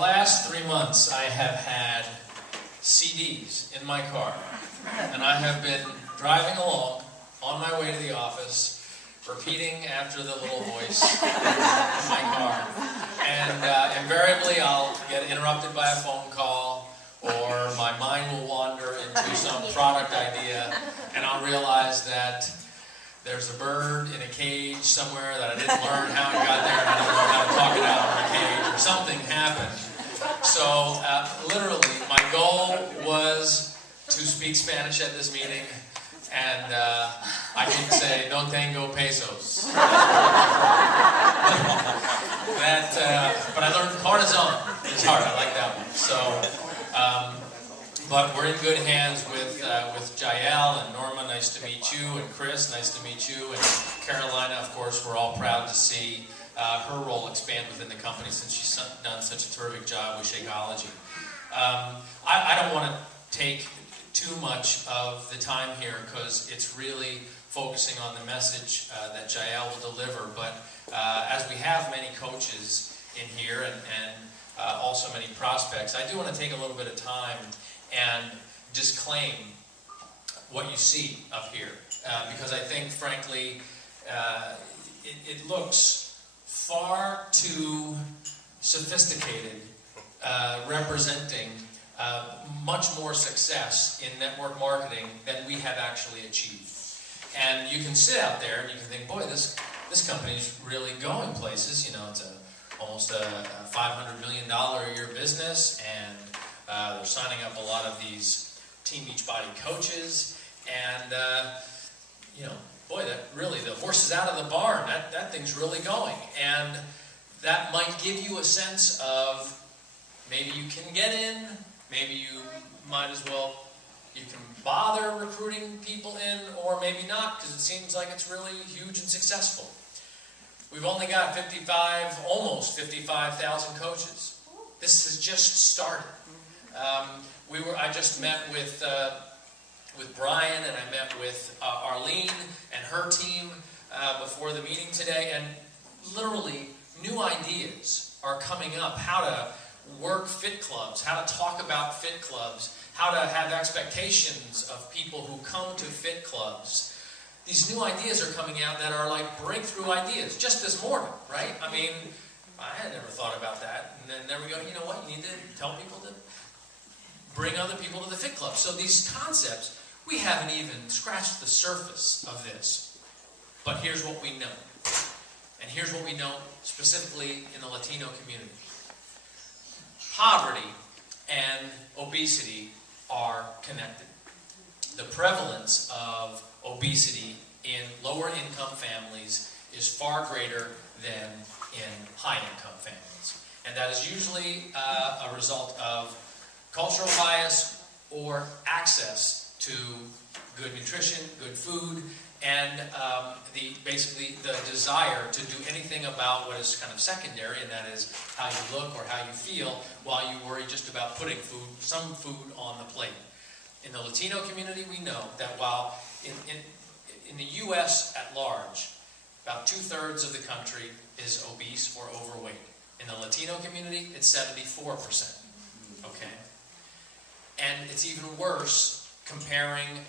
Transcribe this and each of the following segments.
last 3 months, I have had CDs in my car, and I have been driving along on my way to the office, repeating after the little voice in my car. And invariably, I'll get interrupted by a phone call, or my mind will wander into some product idea, and I'll realize that there's a bird in a cage somewhere that I didn't learn how it got there, and I didn't learn how to talk it out of the cage, or something happened. So, literally, my goal was to speak Spanish at this meeting, and I can say, no tengo pesos. But I learned corazon. It's hard, I like that one. So, but we're in good hands with Jael and Norma, nice to meet you, and Chris, nice to meet you, and Carolina, of course, we're all proud to see her role expand within the company since she's done such a terrific job with Shakeology. I don't want to take too much of the time here because it's really focusing on the message that Jael will deliver, but as we have many coaches in here and also many prospects, I do want to take a little bit of time and disclaim what you see up here, because I think, frankly, it looks far too sophisticated, representing much more success in network marketing than we have actually achieved. And you can sit out there and you can think, boy, this company's really going places. You know, it's almost a $500 million a year business, and they're signing up a lot of these Team Beachbody coaches, and you know, boy, that really, the horse is out of the barn. That thing's really going, and that might give you a sense of maybe you can get in, maybe you might as well, you can bother recruiting people in, or maybe not, because it seems like it's really huge and successful. We've only got almost 55,000 coaches. This has just started. I just met with Brian, and I met with Arlene and her team before the meeting today, and literally new ideas are coming up. How to work fit clubs, how to talk about fit clubs, how to have expectations of people who come to fit clubs. These new ideas are coming out that are like breakthrough ideas, just this morning, right? I mean, I had never thought about that. And then there we go, you know what, you need to tell people to bring other people to the fit club. So these concepts, we haven't even scratched the surface of this. But here's what we know. And here's what we know specifically in the Latino community. Poverty and obesity are connected. The prevalence of obesity in lower income families is far greater than in high income families. And that is usually a result of cultural bias or access to good nutrition, good food, and basically the desire to do anything about what is kind of secondary, and that is how you look or how you feel, while you worry just about putting some food on the plate. In the Latino community, we know that while in the U.S. at large, about 2/3 of the country is obese or overweight. In the Latino community, it's 74%. Okay? And it's even worse comparing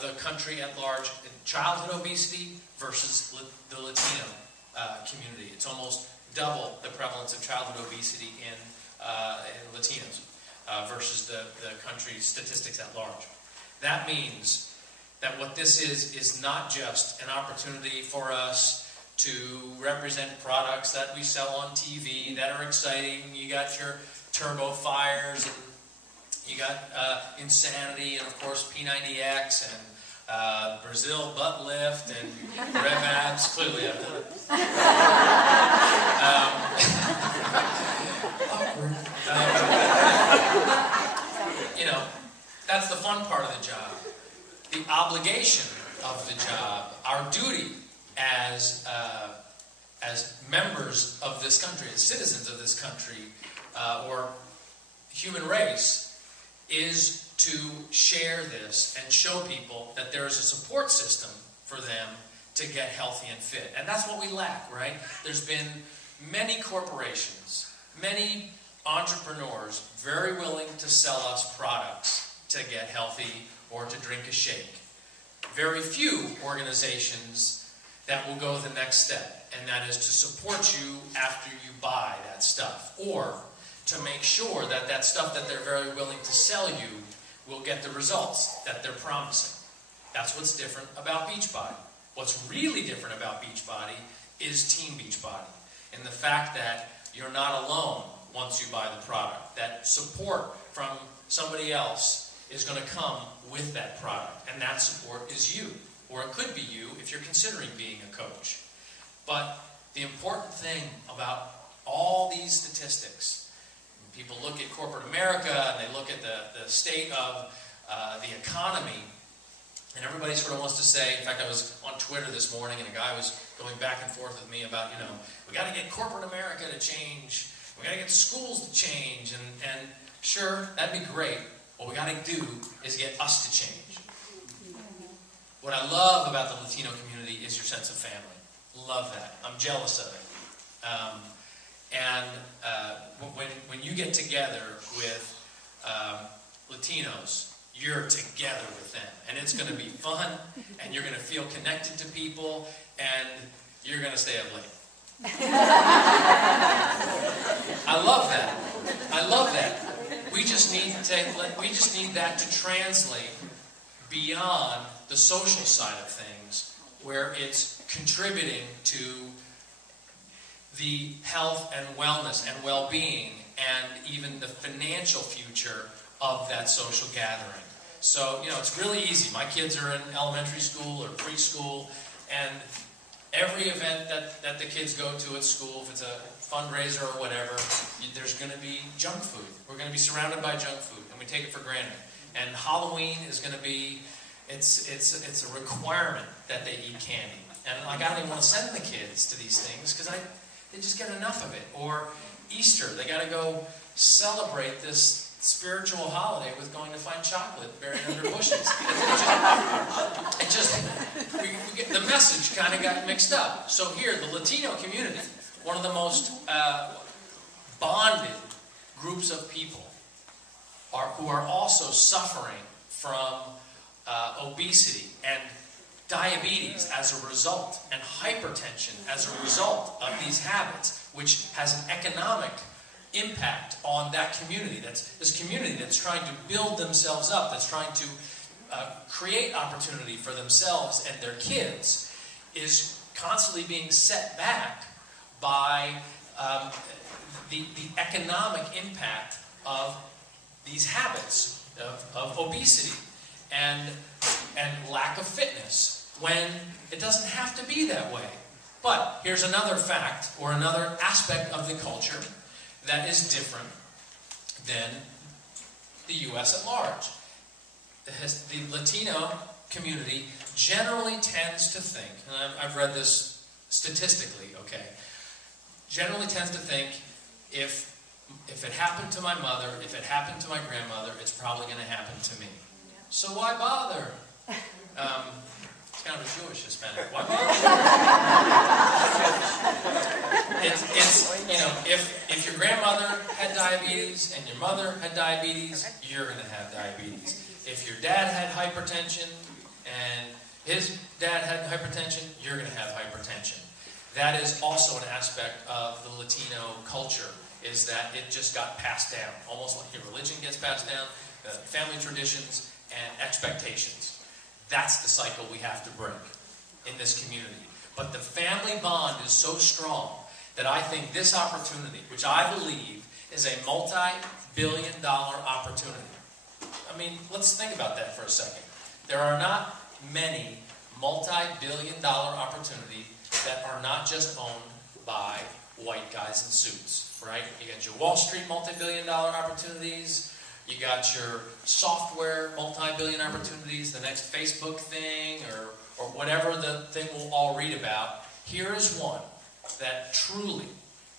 the country at large, childhood obesity versus the Latino community. It's almost double the prevalence of childhood obesity in Latinos versus the country's statistics at large. That means that what this is not just an opportunity for us to represent products that we sell on TV that are exciting. You got your Turbo Fires, and you got Insanity, and of course P90X, and Brazil Butt Lift, and Rev Abs. Clearly I've done it. Awkward. You know, that's the fun part of the job. The obligation of the job, our duty as members of this country, as citizens of this country, or human race, is to share this and show people that there is a support system for them to get healthy and fit. And that's what we lack, right? There's been many corporations, many entrepreneurs very willing to sell us products to get healthy or to drink a shake. Very few organizations that will go the next step, and that is to support you after you buy that stuff, or to make sure that that stuff that they're very willing to sell you will get the results that they're promising. That's what's different about Beachbody. What's really different about Beachbody is Team Beachbody, and the fact that you're not alone once you buy the product. That support from somebody else is going to come with that product, and that support is you, or it could be you if you're considering being a coach. But the important thing about all these statistics, people look at corporate America and they look at the state of the economy, and everybody sort of wants to say, in fact, I was on Twitter this morning and a guy was going back and forth with me about, we got to get corporate America to change, we got to get schools to change, and sure, that'd be great. What we got to do is get us to change. What I love about the Latino community is your sense of family. Love that. I'm jealous of it. When you get together with Latinos, you're together with them. And it's going to be fun, and you're going to feel connected to people, and you're going to stay up late. I love that. I love that. We just need that to translate beyond the social side of things, where it's contributing to the health and wellness and well-being and even the financial future of that social gathering. So, it's really easy. My kids are in elementary school or preschool, and every event that the kids go to at school, if it's a fundraiser or whatever, there's going to be junk food. We're going to be surrounded by junk food, and we take it for granted. And Halloween is going to be, it's a requirement that they eat candy. And I don't even want to send the kids to these things because they just get enough of it. Or Easter, they got to go celebrate this spiritual holiday with going to find chocolate buried under bushes. The message kind of got mixed up. So here, the Latino community, one of the most bonded groups of people, who are also suffering from obesity and diabetes as a result, and hypertension as a result of these habits, which has an economic impact on that community. This community that's trying to build themselves up, that's trying to create opportunity for themselves and their kids, is constantly being set back by the economic impact of these habits of obesity and lack of fitness, when it doesn't have to be that way. But here's another fact, or another aspect of the culture that is different than the U.S. at large. The Latino community generally tends to think, and I've read this statistically, okay, generally tends to think, if it happened to my mother, if it happened to my grandmother, it's probably going to happen to me. So why bother? It's kind of a Jewish Hispanic. Why bother? If your grandmother had diabetes and your mother had diabetes, you're going to have diabetes. If your dad had hypertension and his dad had hypertension, you're going to have hypertension. That is also an aspect of the Latino culture, is that it just got passed down. Almost like your religion gets passed down, family traditions and expectations. That's the cycle we have to break in this community. But the family bond is so strong that I think this opportunity, which I believe is a multi-billion-dollar opportunity. I mean, let's think about that for a second. There are not many multi-billion-dollar opportunities that are not just owned by white guys in suits, right? You got your Wall Street multi-billion-dollar opportunities. You got your software multi-billion opportunities, the next Facebook thing, or whatever the thing we'll all read about. Here is one that truly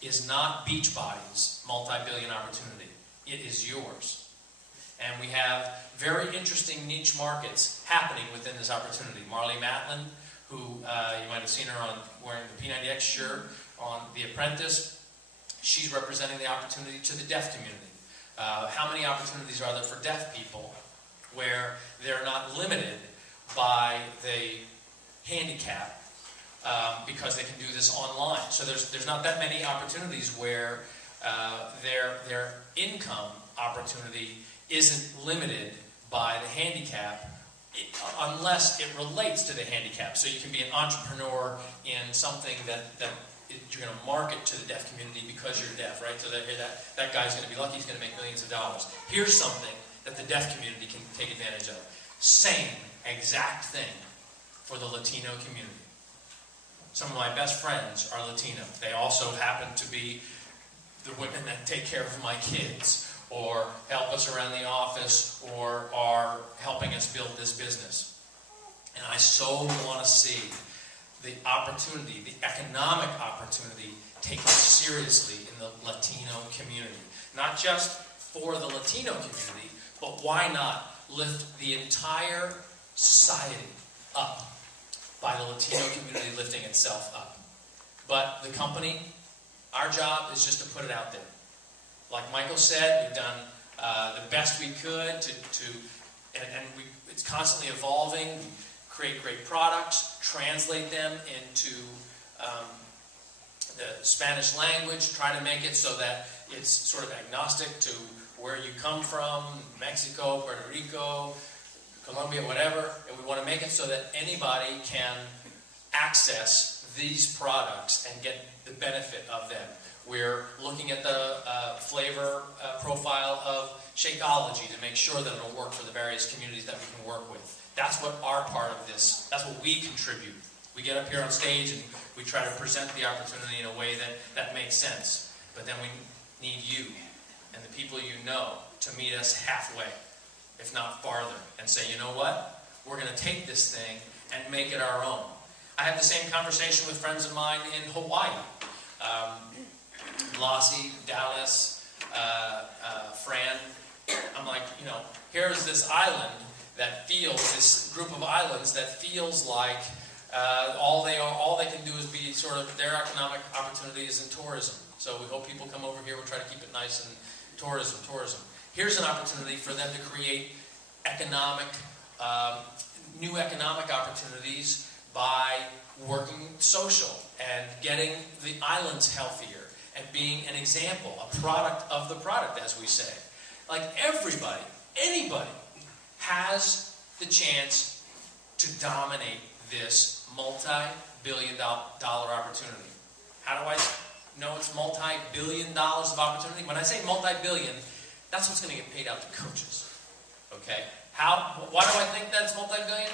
is not Beachbody's multi-billion opportunity. It is yours. And we have very interesting niche markets happening within this opportunity. Marley Matlin, who you might have seen her on wearing the P90X shirt on The Apprentice, She's representing the opportunity to the deaf community. How many opportunities are there for deaf people where they're not limited by the handicap because they can do this online? So there's not that many opportunities where their income opportunity isn't limited by the handicap unless it relates to the handicap. So you can be an entrepreneur in something that you're going to market to the deaf community because you're deaf, right? So that guy's going to be lucky, he's going to make millions of dollars. Here's something that the deaf community can take advantage of. Same exact thing for the Latino community. Some of my best friends are Latino. They also happen to be the women that take care of my kids, or help us around the office, or are helping us build this business. And I so want to see the opportunity, the economic opportunity, taken seriously in the Latino community. Not just for the Latino community, but why not lift the entire society up by the Latino community lifting itself up. But the company, our job is just to put it out there. Like Michael said, we've done the best we could it's constantly evolving. We create great products, translate them into the Spanish language, try to make it so that it's sort of agnostic to where you come from, Mexico, Puerto Rico, Colombia, whatever, and we want to make it so that anybody can access these products and get the benefit of them. We're looking at the flavor profile of Shakeology to make sure that it'll work for the various communities that we can work with. That's what our part of this, that's what we contribute. We get up here on stage and we try to present the opportunity in a way that makes sense. But then we need you and the people you know to meet us halfway, if not farther, and say, you know what? We're going to take this thing and make it our own. I have the same conversation with friends of mine in Hawaii. Lassie, Dallas, Fran. I'm like, you know, here's this island that feels, this group of islands that feels like all they can do is be sort of, their economic opportunity is in tourism. So we hope people come over here, we'll try to keep it nice and tourism. Here's an opportunity for them to create new economic opportunities by working social and getting the islands healthier and being an example, a product of the product, as we say. Like everybody, anybody has the chance to dominate this multi-billion-dollar opportunity. How do I know it's multi-billion dollars of opportunity? When I say multi-billion, that's what's going to get paid out to coaches. Okay? Why do I think that it's multi-billion?